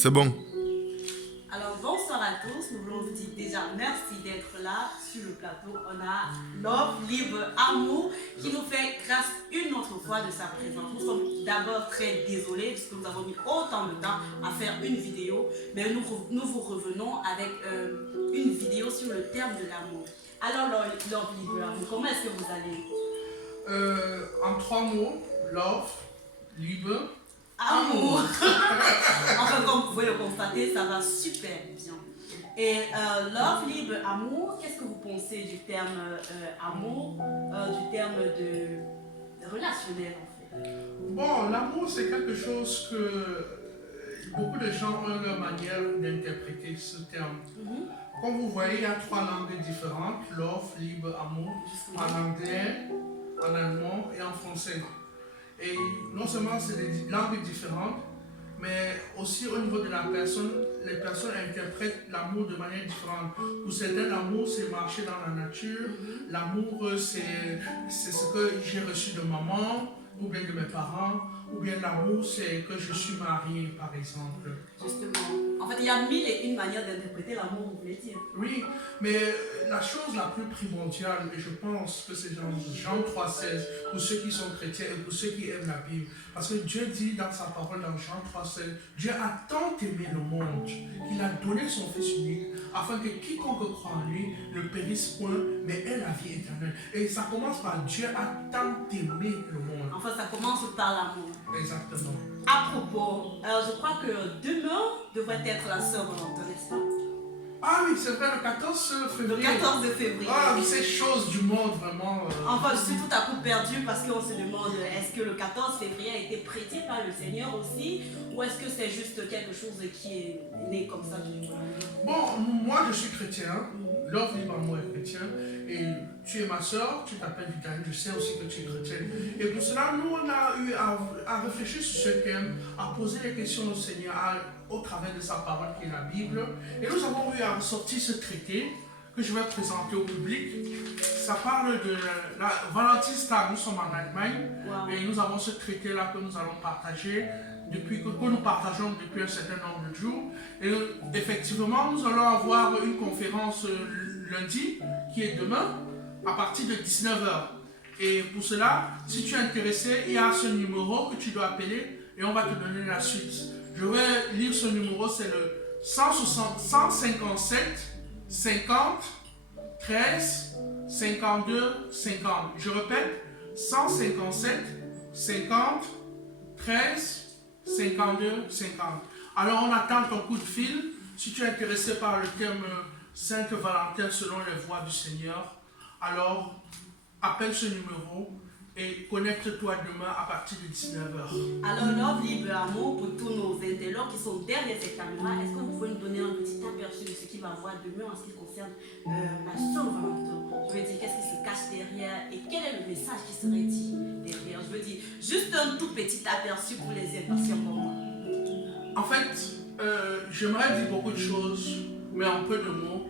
C'est bon. Alors bonsoir à tous, nous voulons vous dire déjà merci d'être là sur le plateau. On a Love, Libre, Amour qui nous fait grâce une autre fois de sa présence. Nous sommes d'abord très désolés puisque nous avons mis autant de temps à faire une vidéo, mais nous vous revenons avec une vidéo sur le terme de l'amour. Alors Love, Libre, Amour, comment est-ce que vous allez? En 3 mots, love, libre, Amour. Enfin, comme vous pouvez le constater, ça va super bien. Et Love, Libre, Amour, qu'est-ce que vous pensez du terme amour, du terme de relationnel en fait? Bon, l'amour, c'est quelque chose que beaucoup de gens ont leur manière d'interpréter ce terme. Comme vous voyez, il y a 3 langues différentes, love, libre, amour, en anglais, en allemand et en français. Et non seulement c'est des langues différentes, mais aussi au niveau de la personne, les personnes interprètent l'amour de manière différente. Pour certains, l'amour, c'est marcher dans la nature. L'amour, c'est ce que j'ai reçu de maman, ou bien de mes parents, ou bien l'amour, c'est que je suis marié, par exemple. Justement. En fait, il y a mille et une manières d'interpréter l'amour, vous voulez dire. Oui, mais la chose la plus primordiale, et je pense que c'est dans Jean 3,16, pour ceux qui sont chrétiens et pour ceux qui aiment la Bible. Parce que Dieu dit dans sa parole dans Jean 3,16, Dieu a tant aimé le monde qu'il a donné son Fils unique, afin que quiconque croit en lui ne périsse point, mais ait la vie éternelle. Et ça commence par Dieu a tant aimé le monde. Enfin, ça commence par l'amour. Exactement. À propos, je crois que demain devrait être la Saint-Valentin, n'est-ce pas? Ah oui, c'est vrai, le 14 février. Le 14 février. Ah, ces choses du monde, vraiment. Enfin, je suis tout à coup perdue parce qu'on se demande est-ce que le 14 février a été prêté par le Seigneur aussi, ou est-ce que c'est juste quelque chose qui est né comme ça du jour au lendemain? Bon, moi je suis chrétien, Love Libre Amour est chrétien, et tu es ma soeur, tu t'appelles Vitaline, je sais aussi que tu es chrétienne. Et pour cela, nous on a eu à réfléchir sur ce thème, à poser les questions au Seigneur au travers de sa parole qui est la Bible. Et nous avons eu à ressortir ce traité que je vais présenter au public. Ça parle de la Valentinstag, nous sommes en Allemagne, et nous avons ce traité-là que nous allons partager. Que nous partageons depuis un certain nombre de jours. Et effectivement, nous allons avoir une conférence lundi, qui est demain, à partir de 19h. Et pour cela, si tu es intéressé, il y a ce numéro que tu dois appeler et on va te donner la suite. Je vais lire ce numéro, c'est le 157 50 13 52 50. Je répète, 157 50 13 52 50. Alors on attend ton coup de fil. Si tu es intéressé par le thème Sainte-Valentin selon les voies du Seigneur, alors appelle ce numéro et connecte-toi demain à partir de 19h. Alors, Love, Libre, Amour, pour tous nos internautes qui sont derrière ces caméras, est-ce que vous pouvez nous donner un petit aperçu de ce qui va voir demain en ce qui concerne la Saint-Valentin? Je veux dire, qu'est-ce qui se cache derrière et quel est le message qui serait dit derrière? Je veux dire, juste un tout petit aperçu pour les impatients comme moi. En fait, j'aimerais dire beaucoup de choses, mais en peu de mots.